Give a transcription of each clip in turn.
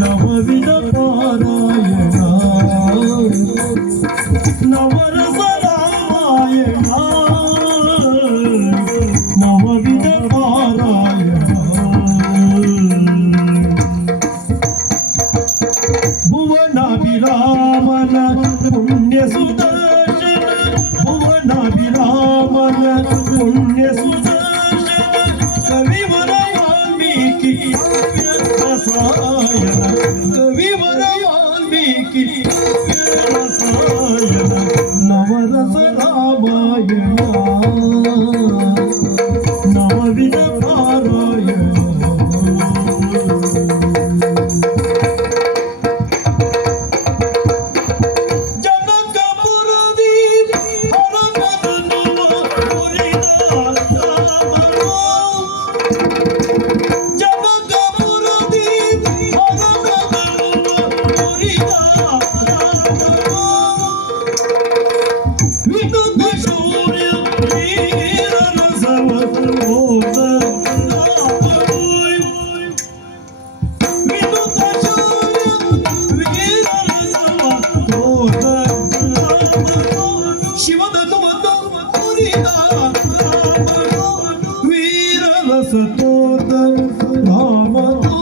ನವವಿಧ ಪಾರಾಯಣ ನವರಸ ರಾಮಾಯಣ ನವವಿಧ ಪಾರಾಯಣ ಭುವನಾಭಿರಾಮನ ಪುಣ್ಯ ಸುದರ್ಶನ ಭುವನಾಭಿರಾಮನ ಪುಣ್ಯ ಸುದರ್ಶನ ಕವಿವರ ವಾಲ್ಮೀಕಿ ರಸಾಯನ ಕವಿವರ ವಾಲ್ಮೀಕಿ ರಸಾಯನ ನವರಸ ರಾಮಾಯಣ ನವವಿಧ ಪಾರಾಯಣ ಸತೋದ ರಾಮನೋ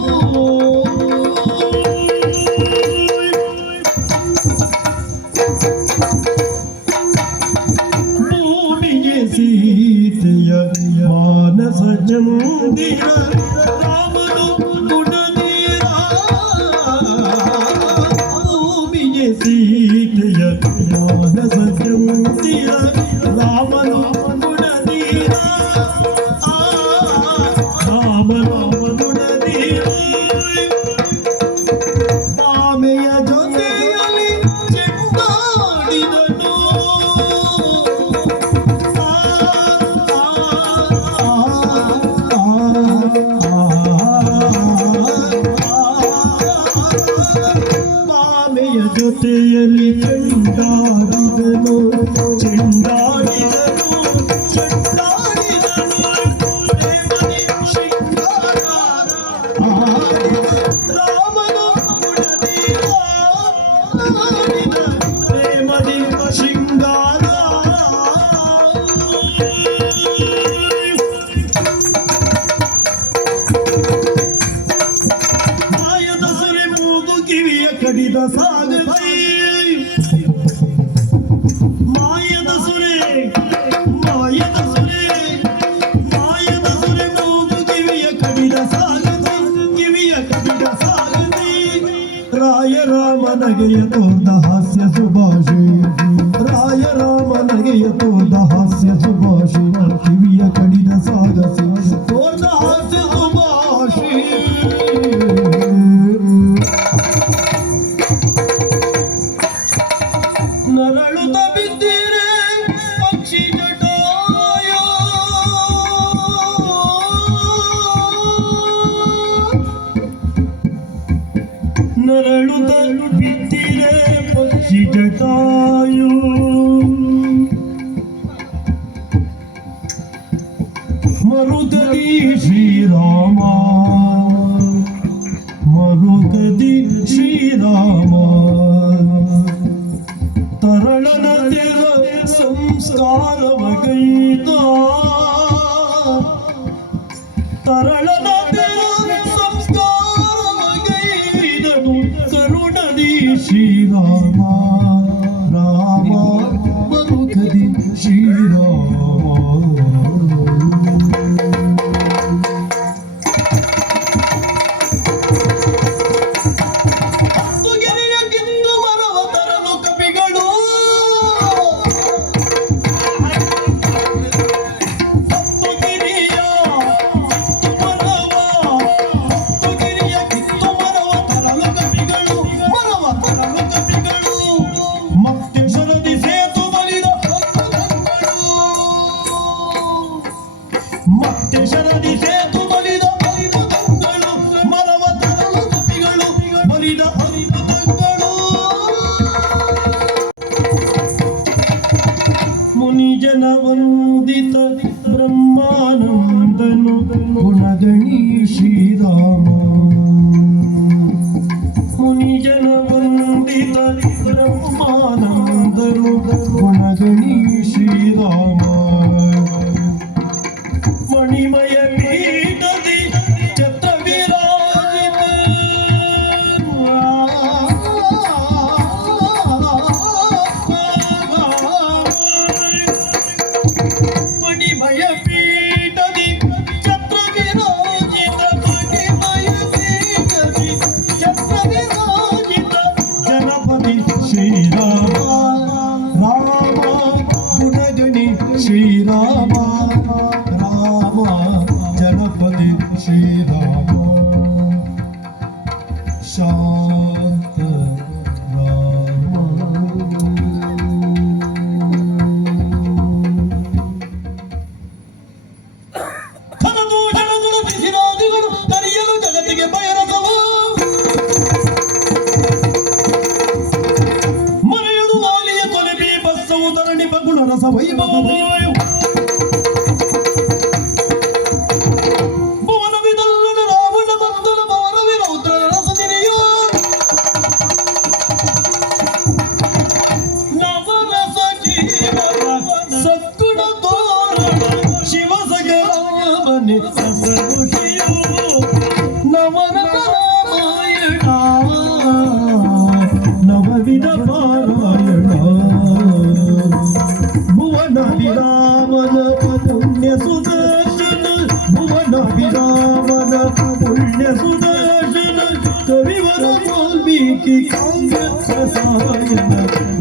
ಭೂಮಿಗೆ ಸೀತೆಯ ಮಾನಸ ಚಂದಿರ ರಾಮನು ಗುಣನೀರ ಭೂಮಿಗೆ ಸೀತೆಯ ಮಾನಸ ಚಂದಿರ ರಾಮನು ಜೊತೆಯಲ್ಲಿ ಚೆಂಡಾಡಿದನು ಚೆಂಡಾಡಿದನು ಚೆಂಡಾಡಿದನು ಪ್ರೇಮದಿ ಶೃಂಗಾರ ರಾಮನು ಗುಣದೀರ ಪ್ರೇಮದಿ ಶೃಂಗಾರ ಮಾಯದ ಸುರಿ ಮೂಗು ಕಿವಿಯ ಕಡಿದ ಸಾಗದೆ ಮಾಯದ ಸುರೆ ಮಾಯದ ಸುರೆ ಮಾಯದ ಸುರೆ ಮೂಗು ಕಿವಿಯ ಕಡಿದ ಸಾಗದೆ ಕಿವಿಯ ಕಡಿದ ಸಾಗದೆ ರಾಯ ರಾಮನಗೆಯ ತೋರ್ದ ಹಾಸ್ಯ ಸುಭಾಷೆ ರಾಯ ರಾಮನಗೆಯ ತೋರ್ದ ಹಾಸ್ಯ ಸುಭಾಷೆ ಕಿವಿಯ ಕಡಿದ ಸಾಗಸಿ ತೋರ್ದ ಹಾಸ್ಯ ಸುಭಾಷೆ ನರಳುತ್ತ ಬಿದ್ದಿರೆ ಪಕ್ಷಿ ಜಟಾಯ ನರಳುತ್ತ ಬಿದ್ದಿರೆ ಪಕ್ಷಿ ಜಟಾಯು ಮರುಗದಿ ಶ್ರೀರಾಮ ಮರುಗದಿ ಶ್ರೀರಾಮ ತರಳನ ದೇವ ಸಂಸ್ಕಾರವಗೈದ ತರಳನ ದೇವ ಸಂಸ್ಕಾರವಗೈದನು ಕರುಣದಿ ಶ್ರೀರಾಮ ರಾಮ ಮರುಗದಿ ಶ್ರೀರಾಮ ಮುನಿಜನವಂದಿತ ಬ್ರಹ್ಮಾನಂದನು ಗುಣಗಣಿ ಶ್ರೀರಾಮ ಮಾನಂದರು ಗುಣಗಣಿ ಶ್ರೀರಾಮ ಮಣಿಮಯ ಪೀಠದಿ ಛತ್ರ ವಿರಾಜಿತ ಮಣಿಮಯ ಪೀಠದಿ ಛತ್ರ ವಿರಾಜಿತ ಮಣಿಮಯ ಪೀಠದಿ ಛತ್ರ ವಿರಾಜಿತ ಜನಪದಿ ಶ್ರೀರಾಮ ರಾಮ ಗುಣಗಣಿ ಶ್ರೀರಾಮ ರಾಮ ಜನಪದಿ ಶ್ರೀರಾಮ ಶಾಂತ ರಾಮ ಕನದು ಜನಗಳು ಬಿಸಿರಾದಿಗಳು ಕರಿಯಲು ಜಗತ್ತಿಗೆ ಬಯರಸವು ಮರೆಯಲು ವಾಲಿಯ ಕೊಲೆ ಬಸ್ಸವು ಧರಣಿ ಬಗುಣ ರಸ ವೈಭವವು ನವವಿಧ ಪಾರಾಯಣ ಭುವನ ವಿರಾಮನ ಪುಣ್ಯ ಸುದರ್ಶನ ಭುವನ ವಿರಾಮನ ಪುಣ್ಯ ಸುದರ್ಶನ ಕವಿವರ ವಾಲ್ಮೀಕಿ ಕಾವ್ಯ ರಸಾಯನ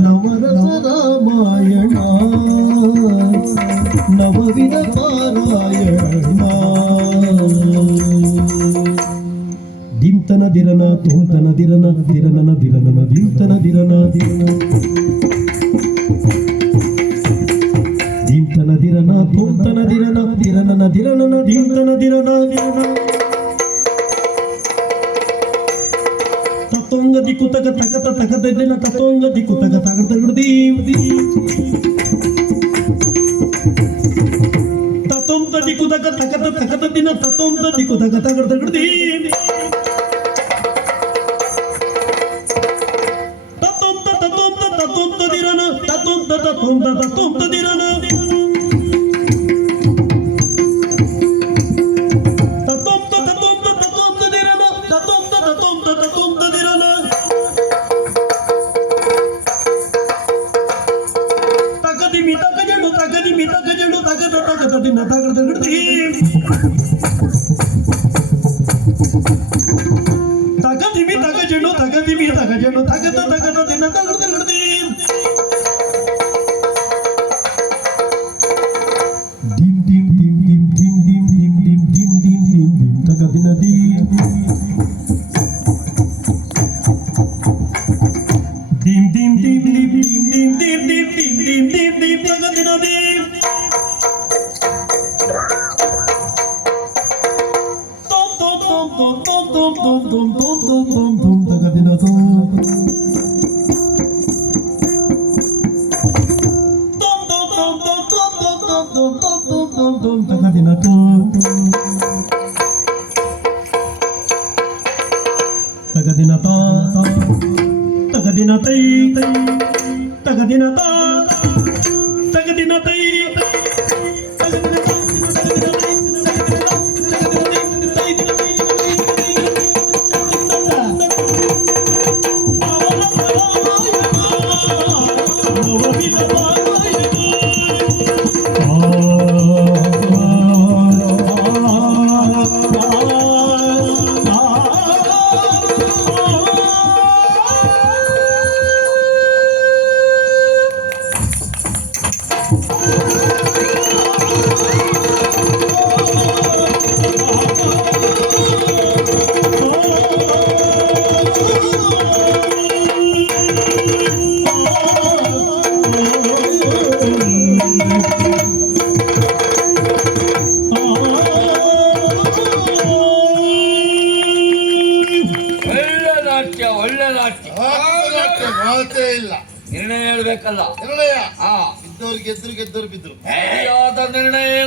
ನವರಸ ರಾಮಾಯಣ ನವವಿಧ ಪಾರಾಯಣ ದಿಂತನ ದಿರನ ತೋಂತನ ದಿರನ ದಿರನನ ದಿರನನ ದಿಂತನ ದಿರನ ದಿರನ ದಿಂತನ ದಿರನ ತೋಂತನ ದಿರನ ದಿರನನ ದಿರನನ ದಿಂತನ ದಿರನ ದಿರನ ತತ್ತೊಂಗ ದಿಕ್ಕುತಗ ತಗತ ತಗದ ದಿನ ತತ್ತೊಂಗ ದಿಕ್ಕುತಗ ತಗದ ತಗದಿ ತತ್ತೊಂತ ದಿಕ್ಕುತಗ ತಗದ ತಗದ ದಿನ ತತ್ತೊಂತ ದಿಕ್ಕುತಗ ತಗದ ತಗದಿ ಮಾತೇ ಇಲ್ಲ. ನಿರ್ಣಯ ಹೇಳ್ಬೇಕಲ್ಲ. ನಿರ್ಣಯ ಹಾ, ಇದ್ದವ್ರು ಗೆದ್ರು ಗೆದ್ದವ್ರು ಬಿದ್ರು. ನಿರ್ಣಯ